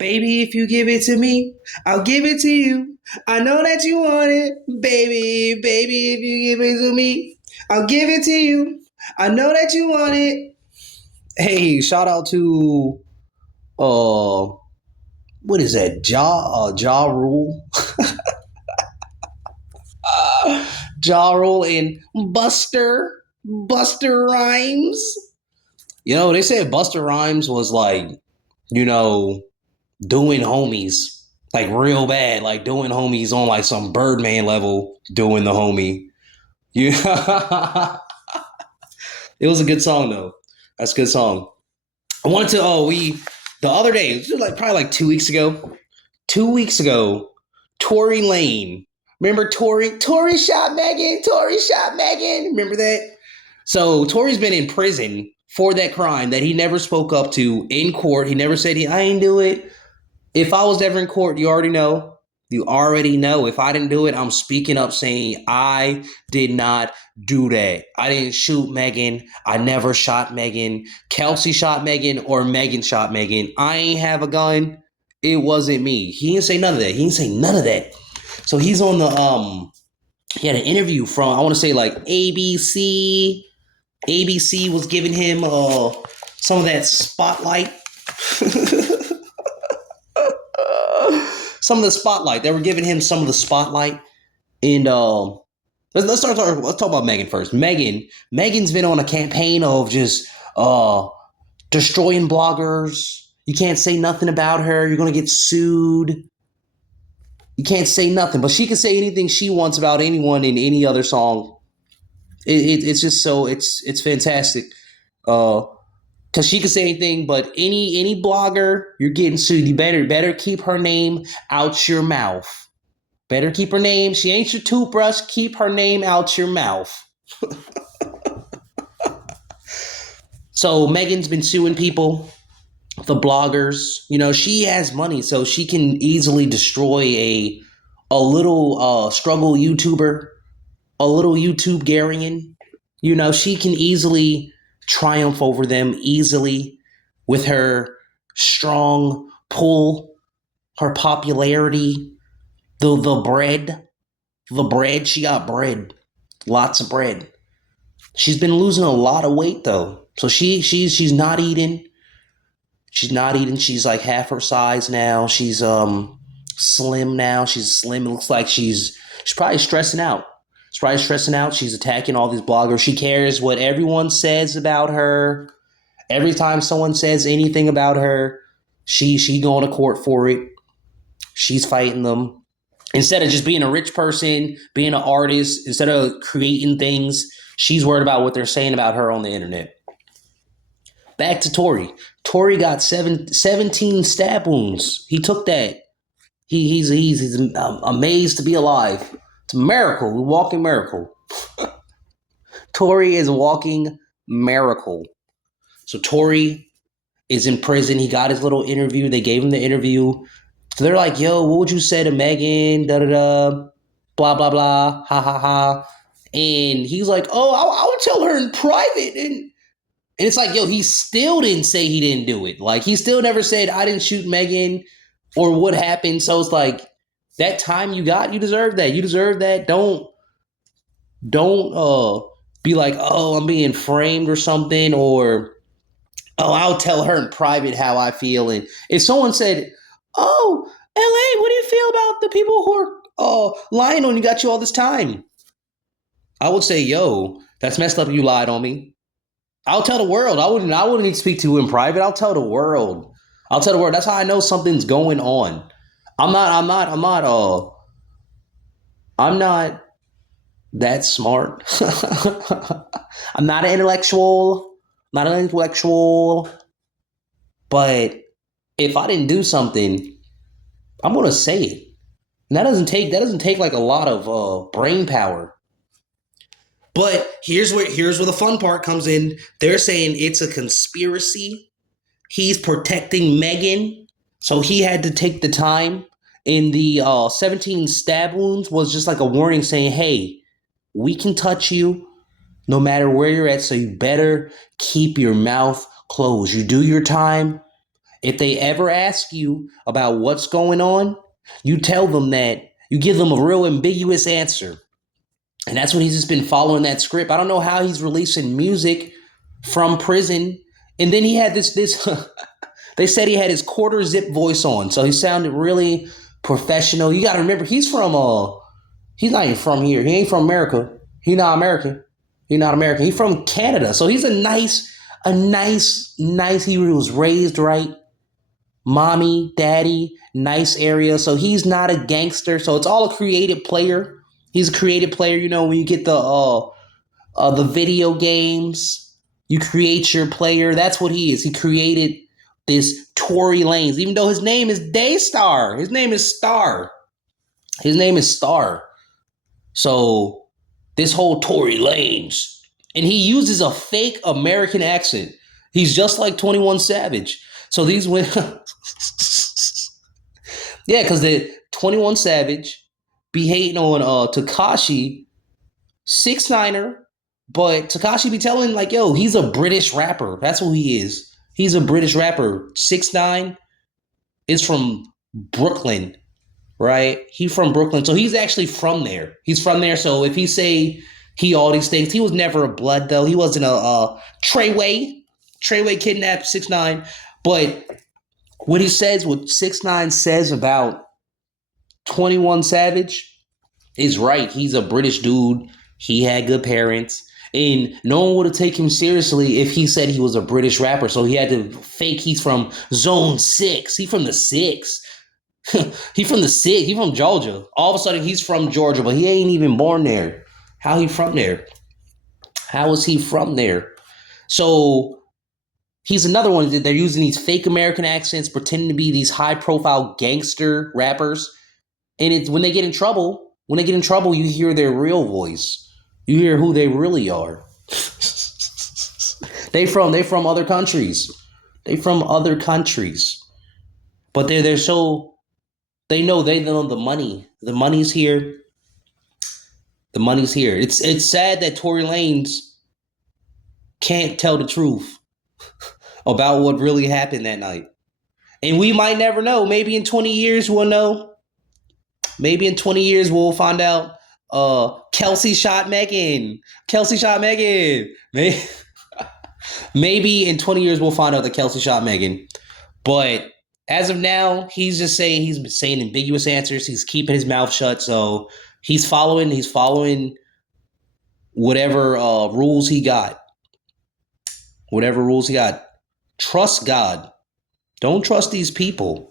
Baby, if you give it to me, I'll give it to you. I know that you want it, baby. Baby, if you give it to me, I'll give it to you. I know that you want it. Hey, shout out to uh, what is that? Ja Rule, Ja Rule, and Buster Rhymes. You know, they said Buster Rhymes was like, you know, doing homies like real bad, like doing homies on like some Birdman level, doing the homie. Yeah, it was a good song though. That's a good song. I wanted to. Oh, we the other day, it was like probably like 2 weeks ago. 2 weeks ago, Tory Lane. Remember Tory? Tory shot Megan. Tory shot Megan. Remember that? So Tory's been in prison for that crime that he never spoke up to in court. He never said I ain't do it. If I was ever in court, you already know. You already know. If I didn't do it, I'm speaking up saying I did not do that. I didn't shoot Megan. I never shot Megan. Kelsey shot Megan or Megan shot Megan. I ain't have a gun. It wasn't me. He didn't say none of that. He didn't say none of that. So he's on he had an interview from, I want to say like ABC. ABC was giving him some of that spotlight. Some of the spotlight. They were giving him some of the spotlight. And let's talk about Megan first. Megan's been on a campaign of just destroying bloggers. You can't say nothing about her. You're gonna get sued. You can't say nothing, but she can say anything she wants about anyone in any other song. It's just so it's fantastic. Because she can say anything, but any blogger, you're getting sued. You better keep her name out your mouth. Better keep her name. She ain't your toothbrush. Keep her name out your mouth. So Megan's been suing people, the bloggers. You know, she has money, so she can easily destroy a little struggle YouTuber, a little YouTube Garian. You know, she can easily triumph over them easily with her strong pull, her popularity, the bread. She got bread, lots of bread. She's been losing a lot of weight though, so she's not eating. She's not eating. She's like half her size now. She's slim now. She's slim. It looks like she's probably stressing out. She's probably stressing out. She's attacking all these bloggers. She cares what everyone says about her. Every time someone says anything about her, she going to court for it. She's fighting them. Instead of just being a rich person, being an artist, instead of creating things, she's worried about what they're saying about her on the internet. Back to Tory. Tory got 17 stab wounds. He took that. He's amazed to be alive. It's a miracle. A walking miracle. Tory is a walking miracle. So Tory is in prison. He got his little interview. They gave him the interview. So they're like, yo, what would you say to Megan? Da da da. Blah, blah, blah. Ha ha ha. And he's like, oh, I would tell her in private. And it's like, yo, he still didn't say he didn't do it. Like, he still never said, I didn't shoot Megan or what happened. So it's like, that time you got, you deserve that. You deserve that. Don't be like, oh, I'm being framed or something, or oh, I'll tell her in private how I feel. And if someone said, oh, LA, what do you feel about the people who are lying on you, got you all this time? I would say, yo, that's messed up. You lied on me. I'll tell the world. I wouldn't need to speak to you in private. I'll tell the world. That's how I know something's going on. I'm not that smart. I'm not an intellectual. But if I didn't do something, I'm gonna say it. And that doesn't take like a lot of brain power. But here's where the fun part comes in. They're saying it's a conspiracy. He's protecting Megan, so he had to take the time. In the 17 stab wounds was just like a warning saying, hey, we can touch you no matter where you're at, so you better keep your mouth closed. You do your time, If they ever ask you about what's going on, you tell them that you give them a real ambiguous answer. And that's what he's just been following that script. I don't know how he's releasing music from prison. And then he had this they said he had his quarter zip voice on. So he sounded really professional. You got to remember, he's not even from here. He ain't from America. He not American. He not American. He's from Canada. So he's nice. He was raised right. Mommy, daddy, nice area. So he's not a gangster. So it's all a creative player. He's a creative player. You know, when you get the video games, you create your player. That's what he is. He created this Tory Lanez, even though his name is Daystar. His name is Star. His name is Star. So this whole Tory Lanez, and he uses a fake American accent. He's just like 21 Savage. So these women, yeah, because the 21 Savage be hating on Tekashi 6ix9ine, but Tekashi be telling like, yo, he's a British rapper. That's who he is. He's a British rapper. 6ix9ine is from Brooklyn, right? He's from Brooklyn, so he's actually from there. He's from there. So if he say he all these things, he was never a blood though. He wasn't a Treyway. Treyway kidnapped 6ix9ine, but what he says, what 6ix9ine says about 21 Savage is right. He's a British dude. He had good parents. And no one would have taken him seriously if he said he was a British rapper. So he had to fake he's from Zone 6. He from the 6. He from the 6. He from Georgia. All of a sudden he's from Georgia, but he ain't even born there. How he from there? How is he from there? So he's another one that they're using these fake American accents, pretending to be these high-profile gangster rappers. And it's when they get in trouble, you hear their real voice. You hear who they really are. They from other countries. They from other countries. But they're so they know the money. The money's here. The money's here. It's sad that Tory Lanez can't tell the truth about what really happened that night. And we might never know. Maybe in 20 years we'll know. Maybe in 20 years we'll find out Kelsey shot Megan. Kelsey shot Megan. Maybe in 20 years we'll find out that Kelsey shot Megan. But as of now, he's saying ambiguous answers. He's keeping his mouth shut. So he's following whatever rules he got. Whatever rules he got. Trust God. Don't trust these people.